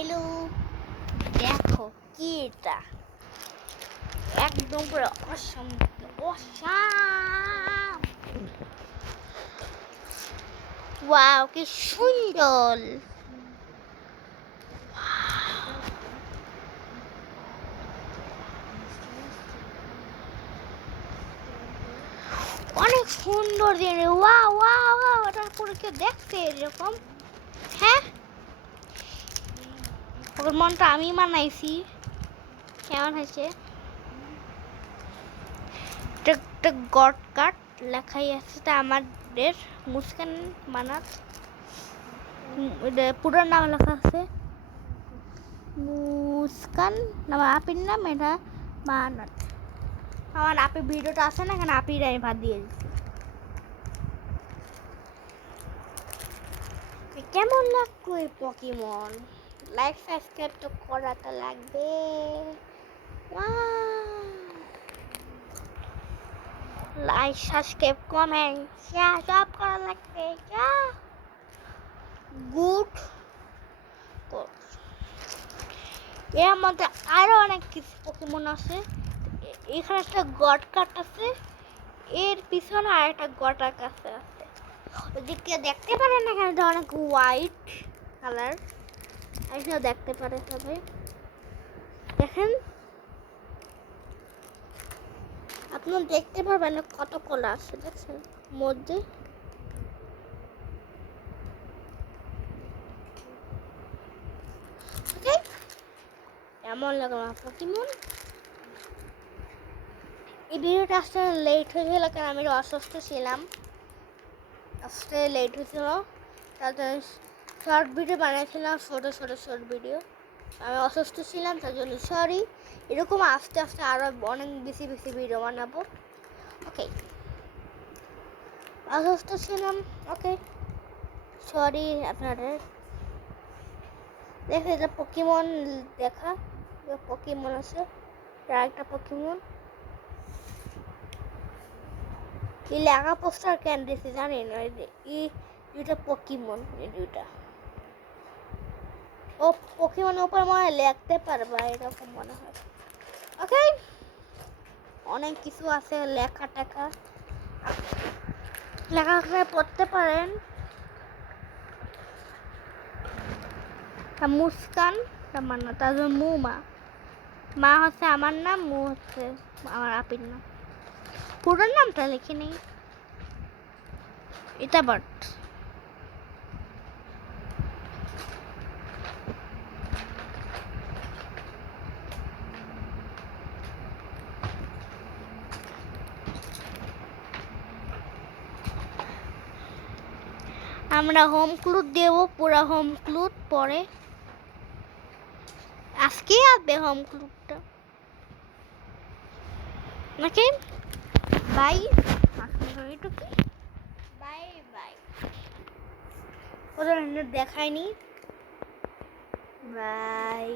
Hello, দেখো কি এটা একদম পুরো অসম অসাম। ওয়াও, কি সুন্দর। অনেক সুন্দর জিনিস। ওয়াও ওয়াও ওয়াও, এটা পুরো কেউ দেখছে এরকম? হ্যাঁ, ওর মনটা আমি বানাইছি। কেমন হয়েছে? গড কাট লেখাই আছে, তা আমাদের মুস্কান মানাত পুরো নাম লেখা আছে মুস্কান, আমার আপির নাম এটা মানাত। আমার আপি ভিডিওটা আছে না, এখানে আপির আমি ভাত দিয়ে দিচ্ছি। কেমন লাগতো এই পকিমন? লাইক সাবস্ক্রাইব তো করাটা লাগবে। লাইক সাবস্ক্রাইব কমেন্ট শেয়ার সব করা লাগবে। গুড। এর মধ্যে আরো অনেক কিছু পকিমন আছে। এখানে একটা গড কাট আছে, এর পিছনে আর একটা গটার কাছে আছে। ওদিকে দেখতে পারেন না, এখানে অনেক হোয়াইট কালার, এখানে দেখতে পারে সবাই। দেখেন, আপনারা দেখতে পারবেন কত কলা আছে, দেখছেন মধ্যে। এমন লাগে আমার পকিমন। এই ভিডিওটা আসতে লেট হয়ে গেল, কারণ আমি অসুস্থ ছিলাম, আসতে লেট হয়েছিল। তারপরে শর্ট ভিডিও বানিয়েছিলাম, শর্ট ভিডিও। আমি অসুস্থ ছিলাম, তার জন্য সরি। এরকম আস্তে আস্তে আরও অনেক বেশি বেশি ভিডিও বানাবো। ওকে, অসুস্থ ছিলাম, ওকে সরি আপনাদের। দেখে এটা পকিমন দেখা, পকিমন আছে, একটা পকিমন। এই লেখা পোস্টার কেন দিয়েছে জানেন? এই দুইটা পকিমন, এই দুইটা ও পকিমনের উপর মনে হয় লিখতে পারবা, এরকম মনে হয়। ওকে, অনেক কিছু আছে লেখা টেখা, লেখাটা পড়তে পারেন। মুস্কান মানে তার মু মা, মা হচ্ছে আমার নাম, মু হচ্ছে আমার আপির নাম। পুরো নামটা লিখে নেই, এটা বাট। আমরা হোম ক্লুড দেব, পুরো হোম ক্লুড পরে আজকে আসবে হোম ক্লুডটা নাকি। Bye, bye bye. ওদের দেখায়নি। বাই।